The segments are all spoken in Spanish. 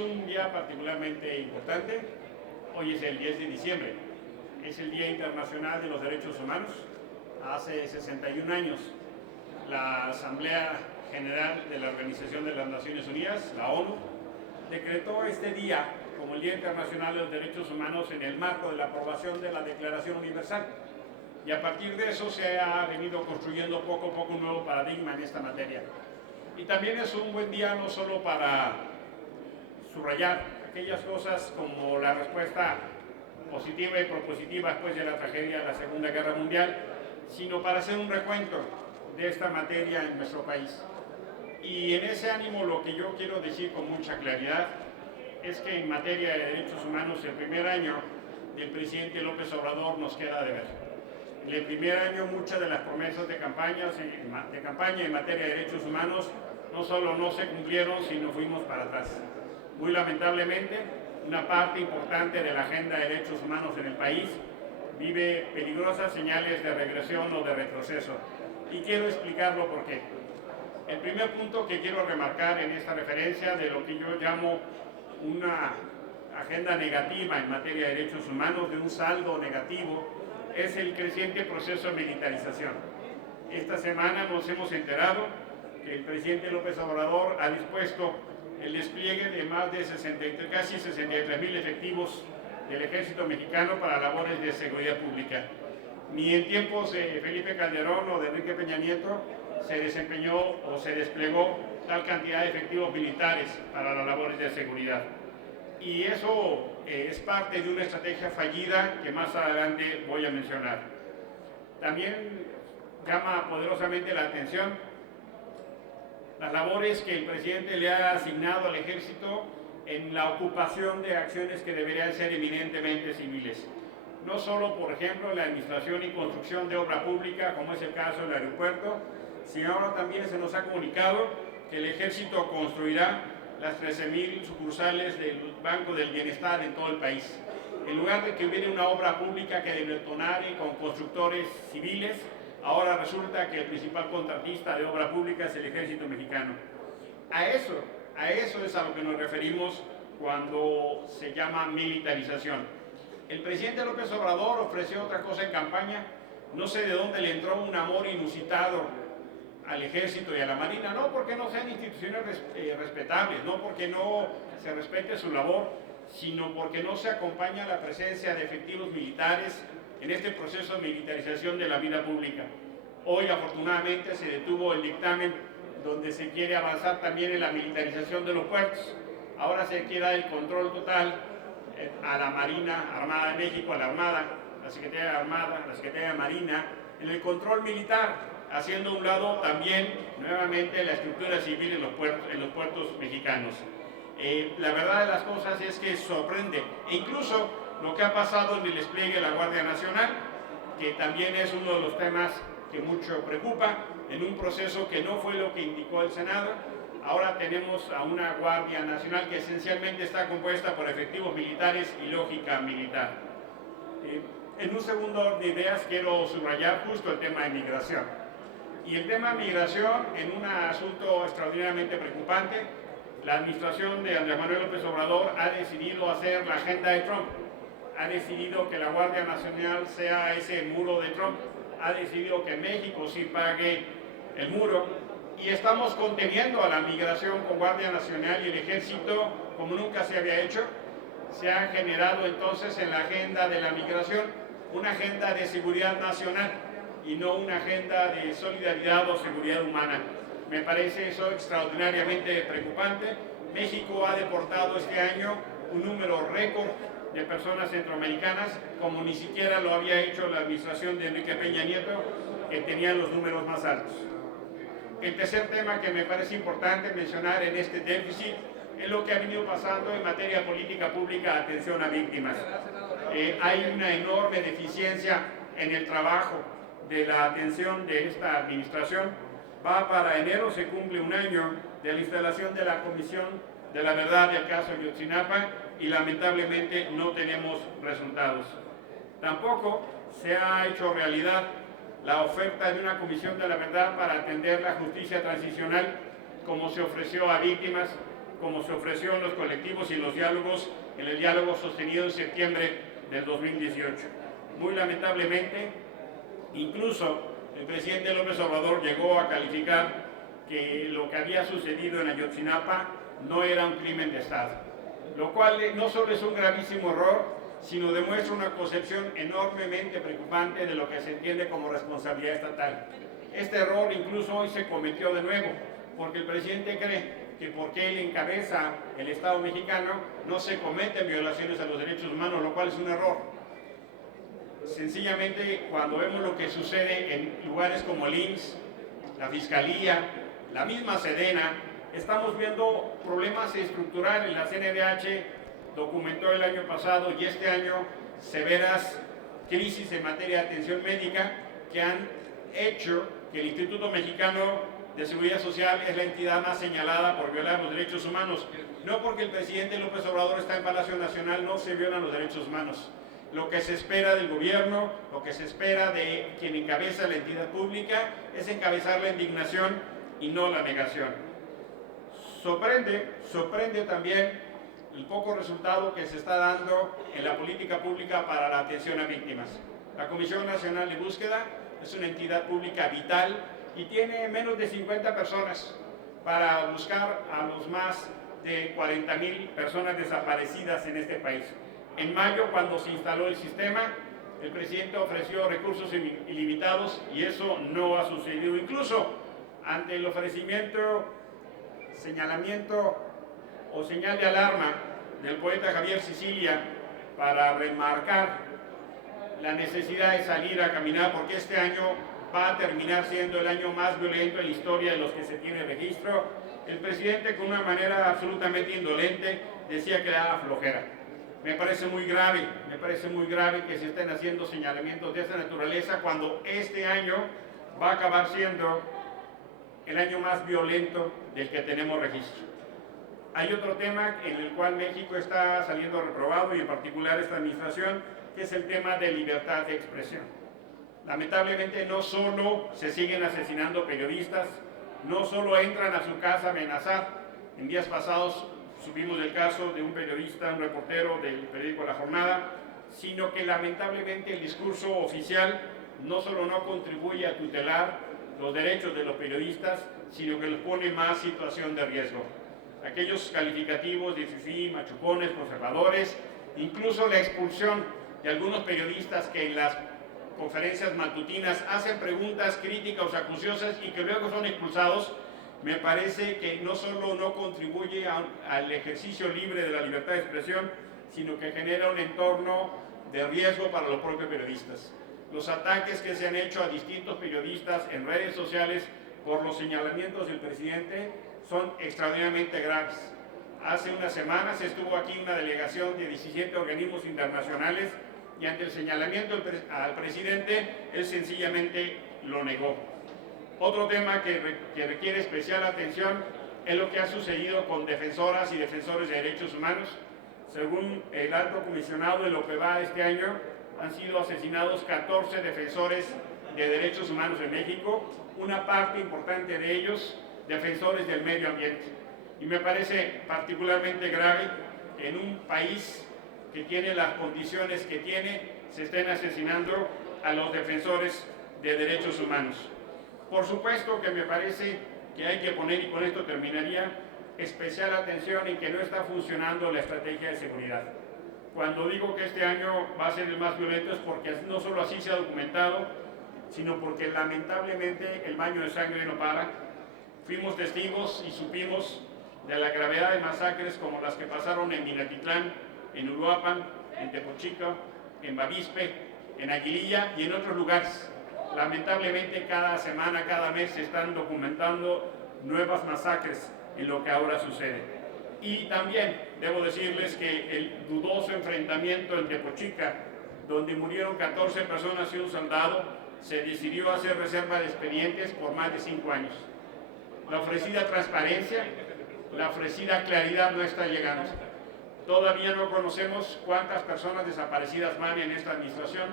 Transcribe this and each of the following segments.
un día particularmente importante. Hoy es el 10 de diciembre, es el Día Internacional de los Derechos Humanos. Hace 61 años, la Asamblea General de la Organización de las Naciones Unidas, la ONU, decretó este día como el Día Internacional de los Derechos Humanos en el marco de la aprobación de la Declaración Universal. Y a partir de eso se ha venido construyendo poco a poco un nuevo paradigma en esta materia. Y también es un buen día no solo para subrayar aquellas cosas como la respuesta positiva y propositiva después de la tragedia de la Segunda Guerra Mundial, sino para hacer un recuento de esta materia en nuestro país. Y en ese ánimo lo que yo quiero decir con mucha claridad es que en materia de derechos humanos el primer año del presidente López Obrador nos queda de ver. En el primer año muchas de las promesas de campaña en materia de derechos humanos no solo no se cumplieron, sino fuimos para atrás. Muy lamentablemente, una parte importante de la agenda de derechos humanos en el país vive peligrosas señales de regresión o de retroceso. Y quiero explicarlo por qué. El primer punto que quiero remarcar en esta referencia de lo que yo llamo una agenda negativa en materia de derechos humanos, de un saldo negativo, es el creciente proceso de militarización. Esta semana nos hemos enterado que el presidente López Obrador ha dispuesto el despliegue de más de casi 63,000 efectivos del Ejército Mexicano para labores de seguridad pública. Ni en tiempos de Felipe Calderón o de Enrique Peña Nieto se desempeñó o se desplegó tal cantidad de efectivos militares para las labores de seguridad. Y eso es parte de una estrategia fallida que más adelante voy a mencionar. También llama poderosamente la atención las labores que el presidente le ha asignado al Ejército en la ocupación de acciones que deberían ser eminentemente civiles. No solo, por ejemplo, la administración y construcción de obra pública, como es el caso del aeropuerto, sino ahora también se nos ha comunicado que el Ejército construirá las 13,000 sucursales del Banco del Bienestar en todo el país. En lugar de que hubiera una obra pública que detonara con constructores civiles, ahora resulta que el principal contratista de obra pública es el Ejército Mexicano. A eso es a lo que nos referimos cuando se llama militarización. El presidente López Obrador ofreció otra cosa en campaña. No sé de dónde le entró un amor inusitado al Ejército y a la Marina, no porque no sean instituciones respetables, no porque no se respete su labor, sino porque no se acompaña la presencia de efectivos militares en este proceso de militarización de la vida pública. Hoy, afortunadamente, se detuvo el dictamen donde se quiere avanzar también en la militarización de los puertos. Ahora se quiere dar el control total a la Marina Armada de México, a la Armada, la Secretaría de Armada, la Secretaría de Marina, en el control militar, haciendo a un lado también, nuevamente, la estructura civil en los puertos mexicanos. La verdad de las cosas es que sorprende, e incluso lo que ha pasado en el despliegue de la Guardia Nacional, que también es uno de los temas que mucho preocupa, en un proceso que no fue lo que indicó el Senado. Ahora tenemos a una Guardia Nacional que esencialmente está compuesta por efectivos militares y lógica militar. En un segundo orden de ideas quiero subrayar justo el tema de migración. Y el tema de migración en un asunto extraordinariamente preocupante, la administración de Andrés Manuel López Obrador ha decidido hacer la agenda de Trump. Ha decidido que la Guardia Nacional sea ese muro de Trump, ha decidido que México sí pague el muro, y estamos conteniendo a la migración con Guardia Nacional y el Ejército como nunca se había hecho. Se ha generado entonces en la agenda de la migración una agenda de seguridad nacional y no una agenda de solidaridad o seguridad humana. Me parece eso extraordinariamente preocupante. México ha deportado este año un número récord de personas centroamericanas, como ni siquiera lo había hecho la administración de Enrique Peña Nieto, que tenía los números más altos. El tercer tema que me parece importante mencionar en este déficit es lo que ha venido pasando en materia de política pública de atención a víctimas. Hay una enorme deficiencia en el trabajo de la atención de esta administración. Va para enero, se cumple un año de la instalación de la Comisión de la Verdad del caso Ayotzinapa, y lamentablemente no tenemos resultados. Tampoco se ha hecho realidad la oferta de una Comisión de la Verdad para atender la justicia transicional, como se ofreció a víctimas como se ofreció en los colectivos y los diálogos, en el diálogo sostenido en septiembre del 2018. Muy lamentablemente, incluso el presidente López Obrador llegó a calificar que lo que había sucedido en Ayotzinapa no era un crimen de Estado, lo cual no solo es un gravísimo error, sino demuestra una concepción enormemente preocupante de lo que se entiende como responsabilidad estatal. Este error incluso hoy se cometió de nuevo, porque el presidente cree que porque él encabeza el Estado mexicano no se cometen violaciones a los derechos humanos, lo cual es un error. Sencillamente, cuando vemos lo que sucede en lugares como el IMSS, la Fiscalía, la misma Sedena, estamos viendo problemas estructurales. La CNDH documentó el año pasado y este año severas crisis en materia de atención médica que han hecho que el Instituto Mexicano de Seguridad Social es la entidad más señalada por violar los derechos humanos. No porque el presidente López Obrador está en Palacio Nacional no se violan los derechos humanos. Lo que se espera del gobierno, lo que se espera de quien encabeza la entidad pública es encabezar la indignación y no la negación. Sorprende también el poco resultado que se está dando en la política pública para la atención a víctimas. La Comisión Nacional de Búsqueda es una entidad pública vital y tiene menos de 50 personas para buscar a los más de 40,000 personas desaparecidas en este país. En mayo, cuando se instaló el sistema, el presidente ofreció recursos ilimitados y eso no ha sucedido. Incluso ante el ofrecimiento, señalamiento o señal de alarma del poeta Javier Sicilia para remarcar la necesidad de salir a caminar, porque este año va a terminar siendo el año más violento en la historia de los que se tiene registro, el presidente, con una manera absolutamente indolente, decía que daba flojera. Me parece muy grave que se estén haciendo señalamientos de esa naturaleza cuando este año va a acabar siendo el año más violento del que tenemos registro. Hay otro tema en el cual México está saliendo reprobado, y en particular esta administración, que es el tema de libertad de expresión. Lamentablemente no solo se siguen asesinando periodistas, no solo entran a su casa a amenazar. En días pasados supimos del caso de un periodista, un reportero del periódico La Jornada, sino que lamentablemente el discurso oficial no solo no contribuye a tutelar los derechos de los periodistas, sino que los pone en más situación de riesgo. Aquellos calificativos de fifí, machucones, conservadores, incluso la expulsión de algunos periodistas que en las conferencias matutinas hacen preguntas críticas o acuciosas y que luego son expulsados, me parece que no solo no contribuye al ejercicio libre de la libertad de expresión, sino que genera un entorno de riesgo para los propios periodistas. Los ataques que se han hecho a distintos periodistas en redes sociales por los señalamientos del presidente son extraordinariamente graves. Hace unas semanas estuvo aquí una delegación de 17 organismos internacionales y ante el señalamiento al presidente, él sencillamente lo negó. Otro tema que requiere especial atención es lo que ha sucedido con defensoras y defensores de derechos humanos. Según el alto comisionado de lo que va este año, han sido asesinados 14 defensores de derechos humanos en México, una parte importante de ellos defensores del medio ambiente. Y me parece particularmente grave que en un país que tiene las condiciones que tiene, se estén asesinando a los defensores de derechos humanos. Por supuesto que me parece que hay que poner, y con esto terminaría, especial atención en que no está funcionando la estrategia de seguridad. Cuando digo que este año va a ser el más violento es porque no solo así se ha documentado, sino porque lamentablemente el baño de sangre no para. Fuimos testigos y supimos de la gravedad de masacres como las que pasaron en Minatitlán, en Uruapan, en Tepochico, en Bavispe, en Aguililla y en otros lugares. Lamentablemente cada semana, cada mes se están documentando nuevas masacres en lo que ahora sucede. Y también debo decirles que el dudoso enfrentamiento en Tepochica, donde murieron 14 personas y un soldado, se decidió hacer reserva de expedientes por más de 5 años. La ofrecida transparencia, la ofrecida claridad no está llegando. Todavía no conocemos cuántas personas desaparecidas van en esta administración.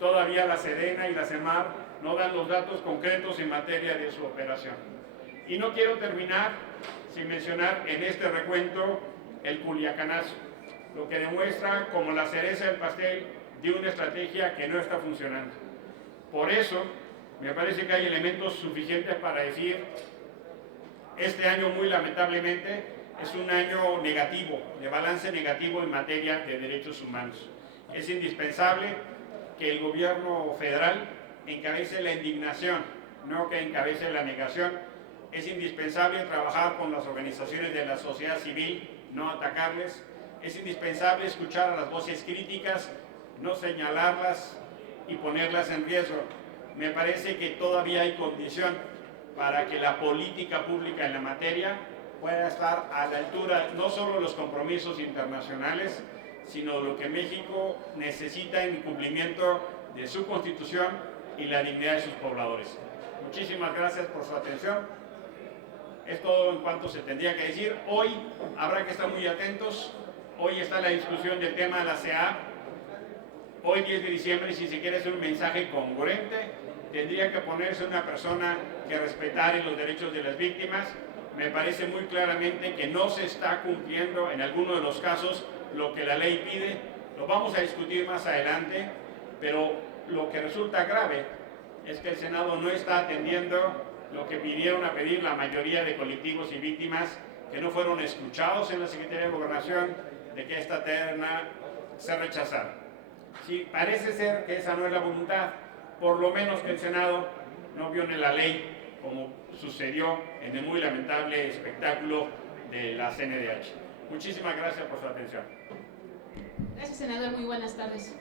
Todavía la Sedena y la CEMAR no dan los datos concretos en materia de su operación. Y no quiero terminar sin mencionar en este recuento el Culiacanazo, lo que demuestra como la cereza del pastel de una estrategia que no está funcionando. Por eso, me parece que hay elementos suficientes para decir, este año muy lamentablemente es un año negativo, de balance negativo en materia de derechos humanos. Es indispensable que el gobierno federal encabece la indignación, no que encabece la negación. Es indispensable trabajar con las organizaciones de la sociedad civil, no atacarles. Es indispensable escuchar a las voces críticas, no señalarlas y ponerlas en riesgo. Me parece que todavía hay condición para que la política pública en la materia pueda estar a la altura no solo de los compromisos internacionales, sino lo que México necesita en cumplimiento de su Constitución y la dignidad de sus pobladores. Muchísimas gracias por su atención. Es todo en cuanto se tendría que decir. Hoy habrá que estar muy atentos. Hoy está la discusión del tema de la CEA. Hoy 10 de diciembre, si se quiere hacer un mensaje congruente, tendría que ponerse una persona que respetara los derechos de las víctimas. Me parece muy claramente que no se está cumpliendo en algunos de los casos lo que la ley pide. Lo vamos a discutir más adelante, pero lo que resulta grave es que el Senado no está atendiendo lo que pidieron a pedir la mayoría de colectivos y víctimas que no fueron escuchados en la Secretaría de Gobernación, de que esta terna se rechazara. Sí, parece ser que esa no es la voluntad, por lo menos que el Senado no viole la ley, como sucedió en el muy lamentable espectáculo de la CNDH. Muchísimas gracias por su atención. Gracias, senador. Muy buenas tardes.